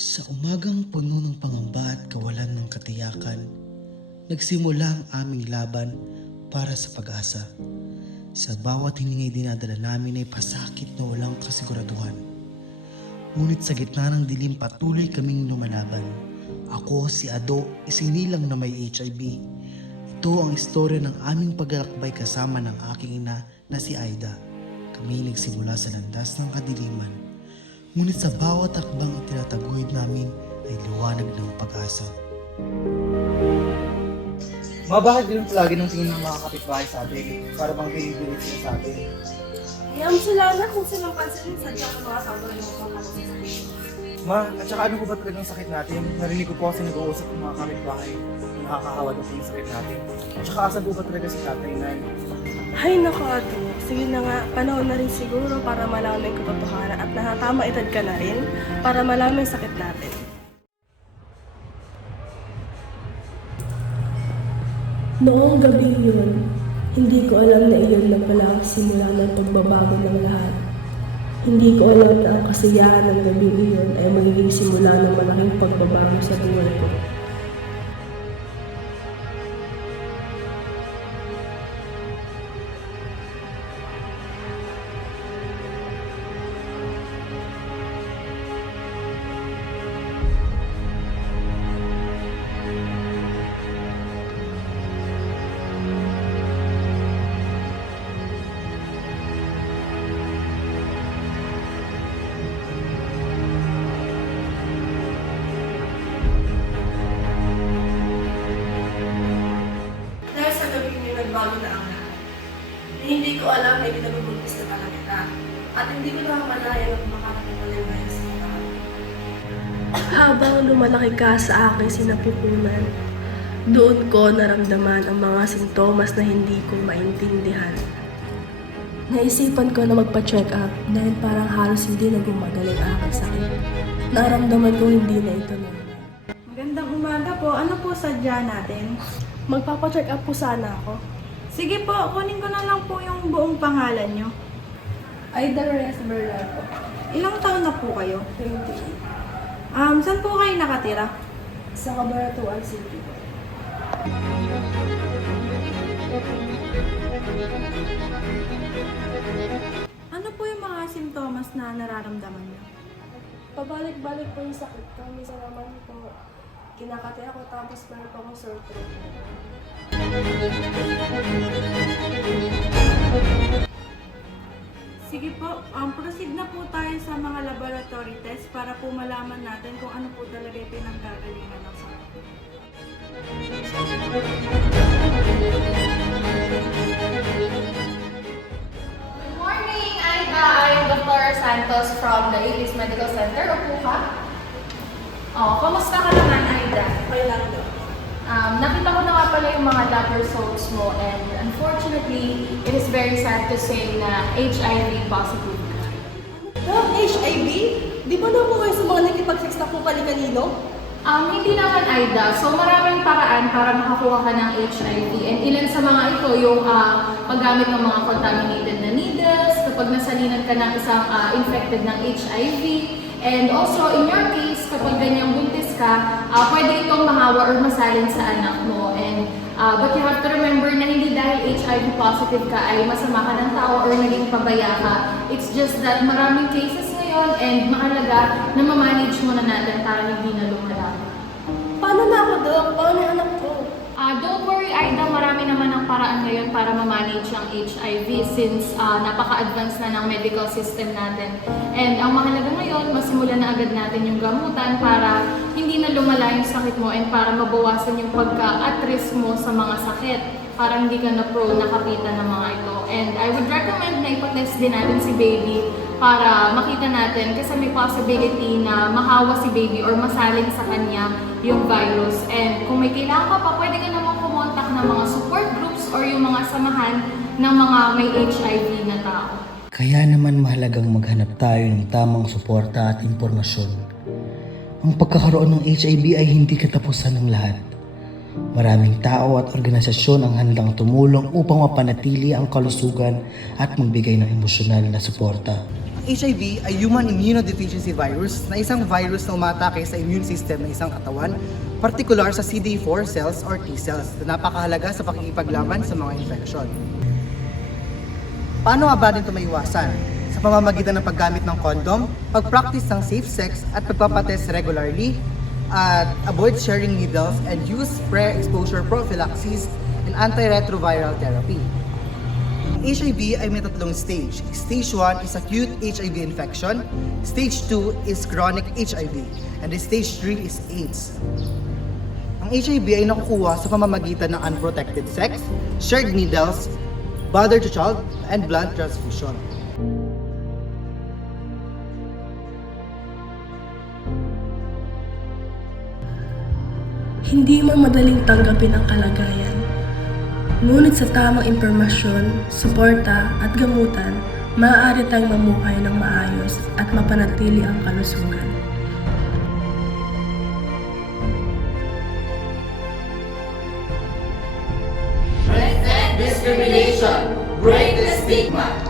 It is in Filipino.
Sa umagang puno ng pangamba at kawalan ng katiyakan, nagsimula ang aming laban para sa pag-asa. Sa bawat hiningay dinadala namin ay pasakit na walang kasiguraduhan. Ngunit sa gitna ng dilim patuloy kaming lumalaban. Ako, si Ado, isinilang na may HIV. Ito ang istorya ng aming paglalakbay kasama ng aking ina na si Aida. Kami nagsimula sa landas ng kadiliman. Ngunit sa bawat akbang itinataguyod namin ay liwanag ng pag-asa. Bakit ganun palagi ng tingin ng mga kapitbahay sa atin? Para bang binibilit sila sa atin? Hayaan mo sila na kung silang pansinin sadya ng mga sampal yung mga kapatid. At saka ano po ba talagang sakit natin? Narinig ko po kasi nag-uusap ng mga kapitbahay. Nakakahawa daw po yung sakit natin. At saka asan po ba talaga si tatay na? Ay naku Ado, sige na nga, panahon na rin siguro para malaman yung katotohanan at nakatama edad ka na rin para malaman yung sakit natin. Noong gabi yun, hindi ko alam na iyon na pala ang simula ng pagbabago ng lahat. Hindi ko alam na ang kasiyahan ng gabi iyon ay magiging simula ng malaking pagbabago sa buhay ko. Dahil sa gabi niyo nagbago na ang lahat. Hindi ko alam na ibinabubuntis na pala kita. At hindi ko nakamalaya na kumakarating na lang ngayon sa mga. Habang lumalaki ka sa aking sinapupunan, doon ko naramdaman ang mga sintomas na hindi ko maintindihan. Naisipan ko na magpa-check up dahil parang halos hindi na gumagaling ang aking sakit. Naramdaman ko hindi na ito normal. Magandang umaga po. Ano po sadya natin? Magpapa-check up po sana ako. Sige po, kunin ko na lang po yung buong pangalan nyo. Aida Reyes Bernardo, Ilang taon na po kayo? 28. Saan po kayo nakatira? Sa Cabaratuan City. Ano po yung mga simptomas na nararamdaman nyo? Pabalik-balik po yung sakit ko. Minsan naman po, kinakati ako tapos meron po akong sore throat. Sige po, proceed na po tayo sa mga laboratory test para po malaman natin kung ano po talaga yung pinanggagalingan ng sakit. Good morning, Aida. I'm Dr. Santos from the ABS Medical Center. Upo ka. Kamusta ka naman, Aida? Okay lang daw. Nakita ko na nga pala yung mga lab results mo and unfortunately, it is very sad to say na HIV positive ka. HIV? Di ba daw po kayo sa mga nakipag-sex na po kanino? Hindi naman, Aida. So, maraming paraan para makakuha ka ng HIV. And ilan sa mga ito, yung paggamit ng mga contaminated na needles, kapag nasalinan ka ng isang infected ng HIV. And also, in your case, kapag ganyang buntis ka, pwede itong mahawa or masalin sa anak mo. And, but you have to remember na hindi dahil HIV positive ka ay masama ka ng tao or naging pabaya ka. It's just that maraming cases ngayon and mahalaga na ma-manage mo na natin para hindi na lumalaki. Paano na ako, Dok? Paano yung anak ko? Don't worry, Aida, marami naman ang paraan ngayon para ma-manage ang HIV since napaka-advance na ng medical system natin. And ang mahalaga ngayon, masimulan na agad natin yung gamutan para hindi na lumala yung sakit mo and para mabawasan yung pagka-at-risk mo sa mga sakit para hindi ka na prone na kapitan ng mga ito. And I would recommend na ipatest din natin si baby para makita natin kasi may possibility na mahawa si baby or masalin sa kanya yung virus. And kung may kailangan ka pa, pwede ka naman kumontak ng mga support groups or yung mga samahan ng mga may HIV na tao. Kaya naman mahalagang maghanap tayo ng tamang suporta at impormasyon. Ang pagkakaroon ng HIV ay hindi katapusan ng lahat. Maraming tao at organisasyon ang handang tumulong upang mapanatili ang kalusugan at magbigay ng emosyonal na suporta. HIV ay Human Immunodeficiency Virus na isang virus na umatake sa immune system ng isang katawan, partikular sa CD4 cells or T cells na napakahalaga sa pakikipaglaban sa mga infeksyon. Paano nga ba ito maiwasan? Sa pamamagitan ng paggamit ng condom, pag-practice ng safe sex at pagpapatest regularly, at avoid sharing needles and use pre-exposure prophylaxis and antiretroviral therapy. HIV ay may tatlong stage. Stage 1 is acute HIV infection, Stage 2 is chronic HIV, and Stage 3 is AIDS. Ang HIV ay nakukuha sa pamamagitan ng unprotected sex, shared needles, mother-to-child, and blood transfusion. Hindi man madaling tanggapin ang kalagayan. Ngunit sa tamang impormasyon, suporta at gamutan, maaari tayong mamuhay ng maayos at mapanatili ang kalusugan. Discrimination, break the stigma.